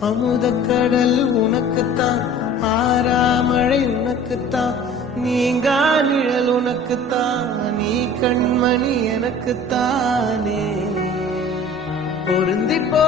அமுதக்கடல் உனக்குத்தான், ஆறாமழை உனக்குத்தான், நீங்கா நிழல் உனக்குத்தான், நீ கண்மணி எனக்குத்தானே. பொருந்திப்போ